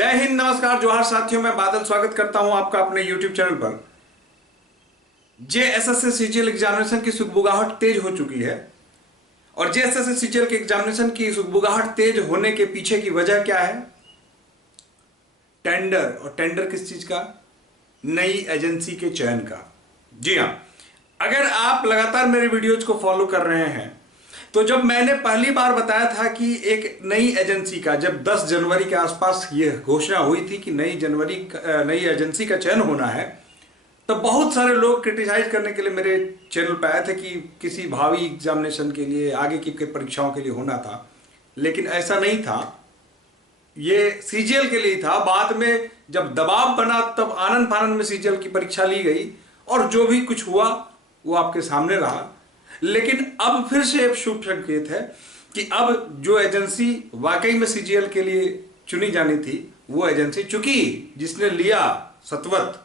जय हिंद, नमस्कार, जोहार साथियों। मैं बादल स्वागत करता हूं आपका अपने YouTube चैनल पर। JSS CGL एग्जामिनेशन की सुगबुगाहट तेज हो चुकी है और JSS CGL के एग्जामिनेशन की सुगबुगाहट तेज होने के पीछे की वजह क्या है? टेंडर। और टेंडर किस चीज का? नई एजेंसी के चयन का। जी हां, अगर आप लगातार मेरे वीडियोज को फॉलो कर रहे हैं तो जब मैंने पहली बार बताया था कि एक नई एजेंसी का, जब 10 जनवरी के आसपास ये घोषणा हुई थी कि नई एजेंसी का चयन होना है, तो बहुत सारे लोग क्रिटिसाइज करने के लिए मेरे चैनल पर आए थे कि किसी भावी एग्जामिनेशन के लिए, आगे की परीक्षाओं के लिए होना था। लेकिन ऐसा नहीं था, ये सीजीएल के लिए था। बाद में जब दबाव बना तब आनन फानन में सीजीएल की परीक्षा ली गई और जो भी कुछ हुआ वो आपके सामने रहा। लेकिन अब फिर से एक शुभ संकेत है कि अब जो एजेंसी वाकई में सीजीएल के लिए चुनी जानी थी, वो एजेंसी, चूंकि जिसने लिया सतवत,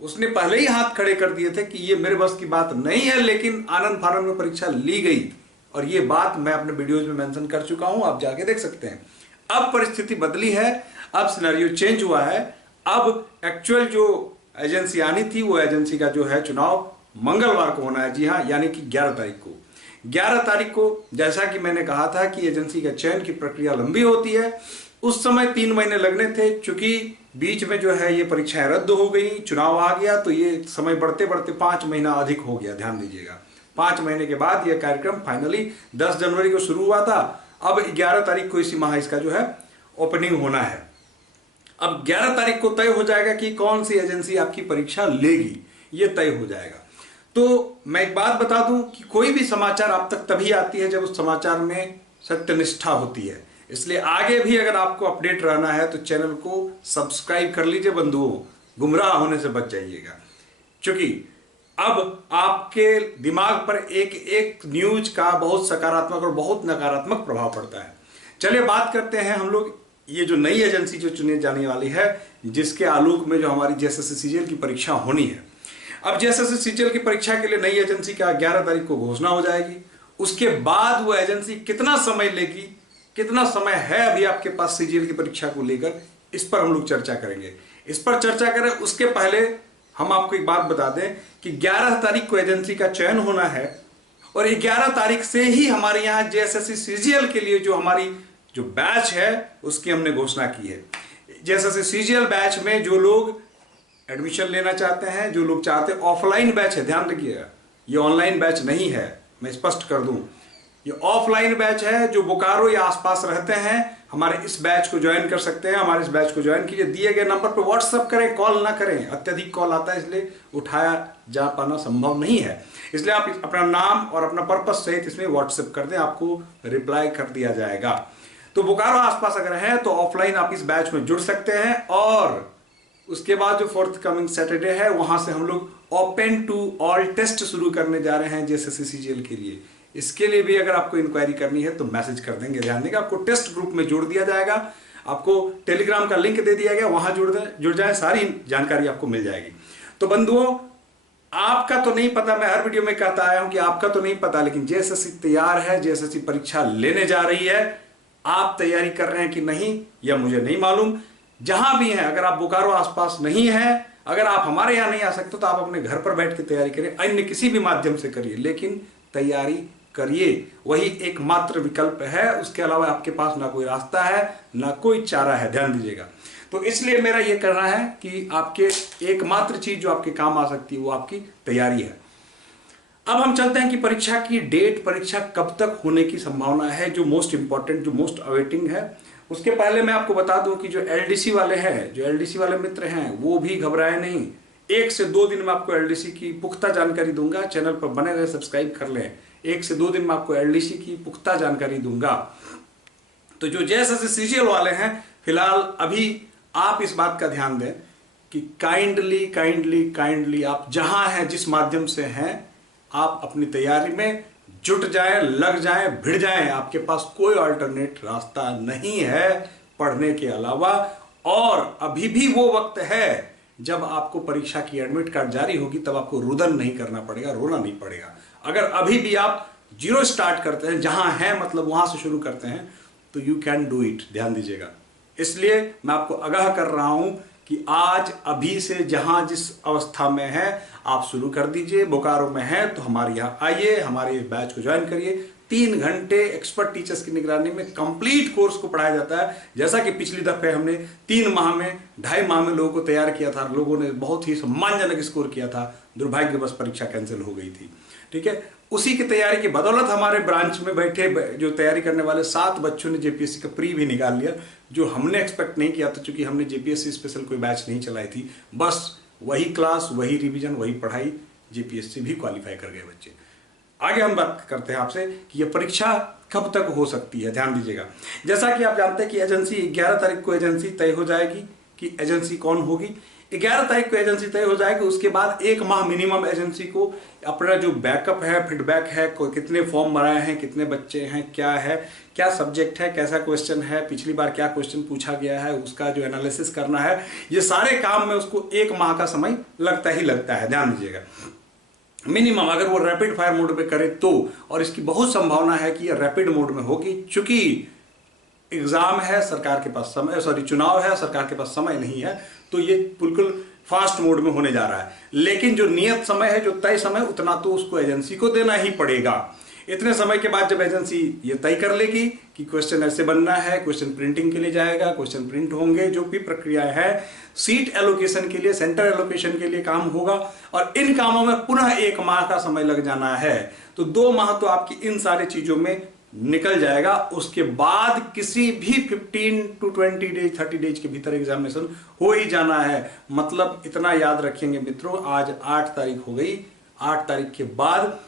उसने पहले ही हाथ खड़े कर दिए थे कि ये मेरे बस की बात नहीं है, लेकिन आनंद फानंद में परीक्षा ली गई। और ये बात मैं अपने वीडियोज में मेंशन कर चुका हूं, आप जाके देख सकते हैं। अब परिस्थिति बदली है, अब सिनेरियो चेंज हुआ है। अब एक्चुअल जो एजेंसी आनी थी, वो एजेंसी का जो है चुनाव मंगलवार को होना है। जी हाँ, यानी कि 11 तारीख को। 11 तारीख को, जैसा कि मैंने कहा था कि एजेंसी का चयन की प्रक्रिया लंबी होती है, उस समय 3 महीने लगने थे। चूंकि बीच में जो है ये परीक्षाएं रद्द हो गई, चुनाव आ गया, तो ये समय बढ़ते बढ़ते 5 महीना अधिक हो गया। ध्यान दीजिएगा, 5 महीने के बाद यह कार्यक्रम फाइनली 10 जनवरी को शुरू हुआ था। अब 11 तारीख को इसी माह इसका जो है ओपनिंग होना है। अब 11 तारीख को तय हो जाएगा कि कौन सी एजेंसी आपकी परीक्षा लेगी, ये तय हो जाएगा। तो मैं एक बात बता दूं कि कोई भी समाचार आप तक तभी आती है जब उस समाचार में सत्यनिष्ठा होती है। इसलिए आगे भी अगर आपको अपडेट रहना है तो चैनल को सब्सक्राइब कर लीजिए बंधुओं, गुमराह होने से बच जाइएगा। क्योंकि अब आपके दिमाग पर एक एक न्यूज का बहुत सकारात्मक और बहुत नकारात्मक प्रभाव पड़ता है। चलिए बात करते हैं हम लोग ये जो नई एजेंसी जो चुनी जाने वाली है, जिसके आलोक में जो हमारी JSS CGL की परीक्षा होनी है। अब JSS CGL की परीक्षा के लिए नई एजेंसी का 11 तारीख को घोषणा हो जाएगी। उसके बाद वो एजेंसी कितना समय लेगी, कितना समय है अभी आपके पास CGL की परीक्षा को लेकर, इस पर हम लोग चर्चा करेंगे। इस पर चर्चा करें उसके पहले हम आपको एक बात बता दें कि 11 तारीख को एजेंसी का चयन होना है और 11 तारीख से ही हमारे यहाँ JSS CGL के लिए जो हमारी जो बैच है उसकी हमने घोषणा की है। JSS CGL बैच में जो लोग एडमिशन लेना चाहते हैं, जो लोग चाहते हैं, ऑफलाइन बैच है, ध्यान रखिएगा, ये ऑनलाइन बैच नहीं है, मैं स्पष्ट कर दूं, ये ऑफलाइन बैच है। जो बोकारो या आसपास रहते हैं हमारे इस बैच को ज्वाइन कर सकते हैं। हमारे इस बैच को ज्वाइन कीजिए, दिए गए नंबर पर व्हाट्सएप करें, कॉल ना करें, अत्यधिक कॉल आता है इसलिए उठाया जा पाना संभव नहीं है। इसलिए आप अपना नाम और अपना पर्पस सहित इसमें व्हाट्सएप कर दें, आपको रिप्लाई कर दिया जाएगा। तो बोकारो आसपास अगर है तो ऑफलाइन आप इस बैच में जुड़ सकते हैं। और उसके बाद जो फोर्थ कमिंग सैटरडे है, वहां से हम लोग ओपन टू ऑल टेस्ट शुरू करने जा रहे हैं JSS CGL के लिए। इसके लिए भी अगर आपको इंक्वायरी करनी है तो मैसेज कर देंगे। ध्यान देंगे, आपको टेस्ट ग्रुप में जोड़ दिया जाएगा, आपको टेलीग्राम का लिंक दे दिया गया, वहां जुड़ जाए, सारी जानकारी आपको मिल जाएगी। तो बंधुओं, आपका तो नहीं पता, मैं हर वीडियो में कहता आया हूं कि आपका तो नहीं पता, लेकिन JSS तैयार है, JSS परीक्षा लेने जा रही है। आप तैयारी कर रहे हैं कि नहीं, यह मुझे नहीं मालूम। जहां भी हैं, अगर आप बोकारो आसपास नहीं हैं, अगर आप हमारे यहां नहीं आ सकते तो आप अपने घर पर बैठ के तैयारी करें, अन्य किसी भी माध्यम से करिए, लेकिन तैयारी करिए, वही एकमात्र विकल्प है। उसके अलावा आपके पास ना कोई रास्ता है, ना कोई चारा है, ध्यान दीजिएगा। तो इसलिए मेरा यह करना है कि आपके एकमात्र चीज जो आपके काम आ सकती है वो आपकी तैयारी है। अब हम चलते हैं कि परीक्षा की डेट, परीक्षा कब तक होने की संभावना है, जो मोस्ट इंपॉर्टेंट, जो मोस्ट अवेटिंग है। उसके पहले मैं आपको बता दूं कि जो LDC वाले हैं, जो LDC वाले मित्र हैं, वो भी घबराए नहीं। 1 से 2 दिन में आपको LDC की पुख्ता जानकारी दूंगा। चैनल पर बने रहे, सब्सक्राइब कर लें। 1 से 2 दिन में आपको LDC की पुख्ता जानकारी दूंगा। तो जो JSS CGL वाले हैं, फिलहाल अभी आप इस बात का ध्यान दें कि काइंडली आप जहां हैं, जिस माध्यम से हैं, आप अपनी तैयारी में जुट जाएं, लग जाएं, भिड़ जाएं। आपके पास कोई अल्टरनेट रास्ता नहीं है पढ़ने के अलावा। और अभी भी वो वक्त है जब आपको परीक्षा की एडमिट कार्ड जारी होगी, तब आपको रुदन नहीं करना पड़ेगा, रोना नहीं पड़ेगा। अगर अभी भी आप 0 स्टार्ट करते हैं, जहां हैं मतलब वहां से शुरू करते हैं, तो यू कैन डू इट। ध्यान दीजिएगा, इसलिए मैं आपको आगाह कर रहा हूं कि आज अभी से जहां जिस अवस्था में है आप शुरू कर दीजिए। बोकारो में है तो हमारे यहाँ आइए, हमारे इस बैच को ज्वाइन करिए। 3 घंटे एक्सपर्ट टीचर्स की निगरानी में कंप्लीट कोर्स को पढ़ाया जाता है। जैसा कि पिछली दफे हमने 3 माह में 2.5 माह में लोगों को तैयार किया था, लोगों ने बहुत ही सम्मानजनक स्कोर किया था, दुर्भाग्यवश परीक्षा कैंसिल हो गई थी। ठीक है, उसी की तैयारी की बदौलत हमारे ब्रांच में बैठे जो तैयारी करने वाले 7 बच्चों ने जेपीएससी का प्री भी निकाल लिया, जो हमने एक्सपेक्ट नहीं किया था, क्योंकि हमने जेपीएससी स्पेशल कोई बैच नहीं चलाई थी। बस वही क्लास, वही रिवीजन, वही पढ़ाई, जेपीएससी भी क्वालिफाई कर गए बच्चे। आगे हम बात करते हैं आपसे कि यह परीक्षा कब तक हो सकती है। ध्यान दीजिएगा, जैसा कि आप जानते हैं कि एजेंसी 11 तारीख को एजेंसी तय हो जाएगी कि एजेंसी कौन होगी। 11 तारीख को एजेंसी तय हो जाएगी। उसके बाद 1 माह मिनिमम एजेंसी को अपना जो बैकअप है, फीडबैक है, कितने फॉर्म भराए हैं, कितने बच्चे हैं, क्या है, क्या सब्जेक्ट है, कैसा क्वेश्चन है, पिछली बार क्या क्वेश्चन पूछा गया है, उसका जो एनालिसिस करना है, ये सारे काम में उसको 1 माह का समय लगता ही लगता है। ध्यान दीजिएगा, मिनिमम अगर वो रैपिड फायर मोड पे करे तो, और इसकी बहुत संभावना है कि ये रैपिड मोड में होगी, चूंकि एग्जाम है, सरकार के पास समय, चुनाव है, सरकार के पास समय नहीं है, तो ये बिल्कुल फास्ट मोड में होने जा रहा है। लेकिन जो नियत समय है, जो तय समय, उतना तो उसको एजेंसी को देना ही पड़ेगा। इतने समय के बाद जब एजेंसी ये तय कर लेगी कि क्वेश्चन ऐसे बनना है, क्वेश्चन प्रिंटिंग के लिए जाएगा, क्वेश्चन प्रिंट होंगे, जो भी प्रक्रियाएं है, सीट एलोकेशन के लिए, सेंटर एलोकेशन के लिए काम होगा, और इन कामों में पुनः 1 माह का समय लग जाना है। तो 2 माह तो आपकी इन सारी चीजों में निकल जाएगा। उसके बाद किसी भी 15 to 20 डेज, 30 डेज के भीतर एग्जामिनेशन हो ही जाना है। मतलब इतना याद रखेंगे मित्रों, आज 8 तारीख हो गई, 8 तारीख के बाद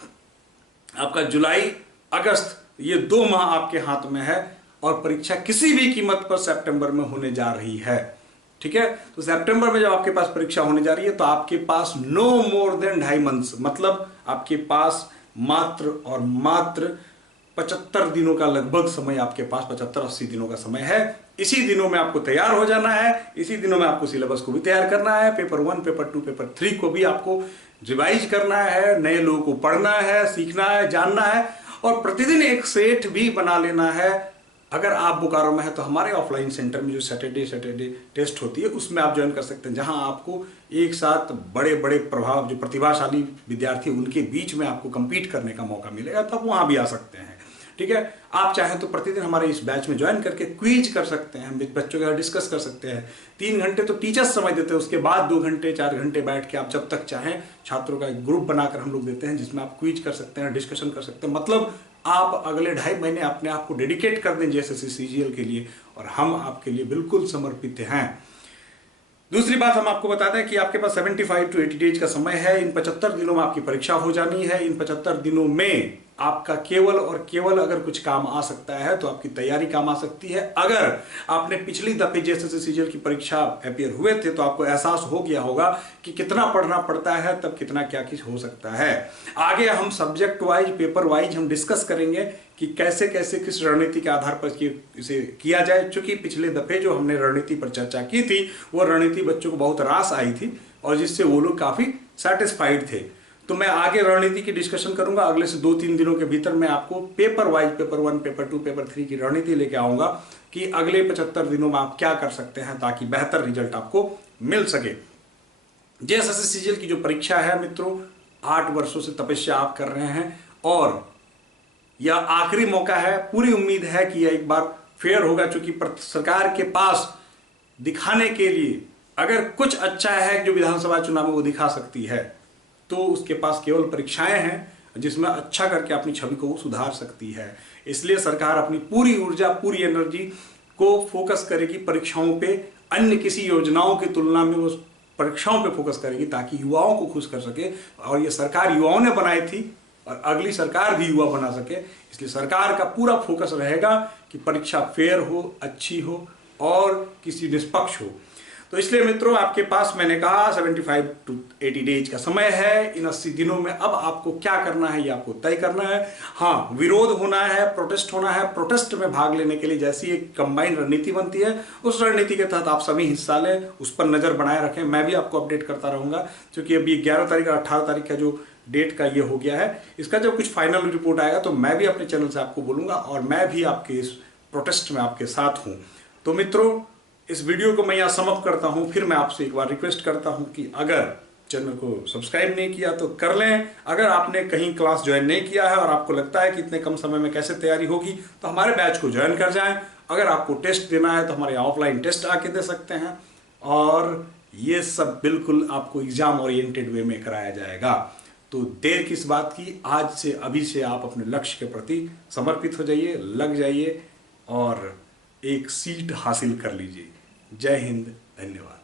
आपका जुलाई, अगस्त, ये 2 माह आपके हाथ में है, और परीक्षा किसी भी कीमत पर सितंबर में होने जा रही है। ठीक है, तो सितंबर में जब आपके पास परीक्षा होने जा रही है तो आपके पास नो मोर देन 2.5 मंथ्स, मतलब आपके पास मात्र और मात्र 75 दिनों का लगभग समय, आपके पास 75-80 दिनों का समय है। इसी दिनों में आपको तैयार हो जाना है, इसी दिनों में आपको सिलेबस को भी तैयार करना है, पेपर 1, पेपर 2, पेपर 3 को भी आपको रिवाइज करना है, नए लोगों को पढ़ना है, सीखना है, जानना है, और प्रतिदिन एक सेट भी बना लेना है। अगर आप बोकारो में है तो हमारे ऑफलाइन सेंटर में जो सैटरडे टेस्ट होती है, उसमें आप ज्वाइन कर सकते हैं, जहां आपको एक साथ बड़े बड़े प्रभाव, जो प्रतिभाशाली विद्यार्थी, उनके बीच में आपको compete करने का मौका मिलेगा, तो आप वहां भी आ सकते हैं। ठीक है, आप चाहें तो प्रतिदिन हमारे इस बैच में ज्वाइन करके क्विज कर सकते हैं, बच्चों के साथ डिस्कस कर सकते हैं। 3 घंटे तो टीचर्स समय देते हैं, उसके बाद 2 घंटे 4 घंटे बैठ के आप जब तक चाहें छात्रों का एक ग्रुप बनाकर हम लोग देते हैं, जिसमें आप क्विज कर सकते हैं, डिस्कशन कर सकते हैं। मतलब आप अगले 2.5 महीने अपने आप को डेडिकेट कर दें जेएसएससी सीजीएल के लिए, और हम आपके लिए बिल्कुल समर्पित हैं। दूसरी बात हम आपको बता दें कि आपके पास 75 to 80 डेज का समय है। इन 75 दिनों में आपकी परीक्षा हो जानी है। इन 75 दिनों में आपका केवल और केवल अगर कुछ काम आ सकता है तो आपकी तैयारी काम आ सकती है। अगर आपने पिछली दफे जेएसएससी सीजीएल की परीक्षा अपियर हुए थे तो आपको एहसास हो गया होगा कि कितना पढ़ना पड़ता है, तब कितना क्या कुछ हो सकता है। आगे हम सब्जेक्ट वाइज, पेपर वाइज हम डिस्कस करेंगे कि कैसे कैसे किस रणनीति के आधार पर इसे किया जाए। चूंकि पिछले दफे जो हमने रणनीति पर चर्चा की थी, वो रणनीति बच्चों को बहुत रास आई थी, और जिससे वो लोग काफी सेटिस्फाइड थे। तो मैं आगे रणनीति की डिस्कशन करूंगा। अगले से 2-3 दिनों के भीतर मैं आपको paper wise, paper 1, paper 2, paper 3 की रणनीति लेके आऊंगा कि अगले 75 दिनों में आप क्या कर सकते हैं ताकि बेहतर रिजल्ट आपको मिल सके। जेएसएससी सीजीएल की जो परीक्षा है मित्रों, 8 वर्षों से तपस्या आप कर रहे हैं, और यह आखिरी मौका है। पूरी उम्मीद है कि यह एक बार फेयर होगा, चूंकि सरकार के पास दिखाने के लिए अगर कुछ अच्छा है जो विधानसभा चुनाव में वो दिखा सकती है, तो उसके पास केवल परीक्षाएं हैं जिसमें अच्छा करके अपनी छवि को सुधार सकती है। इसलिए सरकार अपनी पूरी ऊर्जा, पूरी एनर्जी को फोकस करेगी परीक्षाओं पे। अन्य किसी योजनाओं की तुलना में वो परीक्षाओं पे फोकस करेगी ताकि युवाओं को खुश कर सके। और ये सरकार युवाओं ने बनाई थी, और अगली सरकार भी युवा बना सके। इसलिए सरकार का पूरा फोकस रहेगा कि परीक्षा फेयर हो, अच्छी हो, और किसी निष्पक्ष हो। तो इसलिए मित्रों, आपके पास मैंने कहा 75 to 80 डेज का समय है। इन 80 दिनों में अब आपको क्या करना है, ये आपको तय करना है। हाँ, विरोध होना है, प्रोटेस्ट होना है। प्रोटेस्ट में भाग लेने के लिए जैसी एक कंबाइंड रणनीति बनती है, उस रणनीति के तहत आप सभी हिस्सा लें, उस पर नजर बनाए रखें। मैं भी आपको अपडेट करता रहूंगा, क्योंकि अभी 11 तारीख और 18 तारीख का जो डेट का ये हो गया है। इसका जब कुछ फाइनल रिपोर्ट आएगा तो मैं भी अपने चैनल से आपको बोलूंगा, और मैं भी आपके इस प्रोटेस्ट में आपके साथ हूं। तो मित्रों, इस वीडियो को मैं यहाँ समाप्त करता हूँ। फिर मैं आपसे एक बार रिक्वेस्ट करता हूँ कि अगर चैनल को सब्सक्राइब नहीं किया तो कर लें। अगर आपने कहीं क्लास ज्वाइन नहीं किया है और आपको लगता है कि इतने कम समय में कैसे तैयारी होगी, तो हमारे बैच को ज्वाइन कर जाएं। अगर आपको टेस्ट देना है तो हमारे ऑफलाइन टेस्ट आके दे सकते हैं, और ये सब बिल्कुल आपको एग्जाम ओरिएंटेड वे में कराया जाएगा। तो देर किस बात की, आज से अभी से आप अपने लक्ष्य के प्रति समर्पित हो जाइए, लग जाइए और एक सीट हासिल कर लीजिए। जय हिंद, धन्यवाद।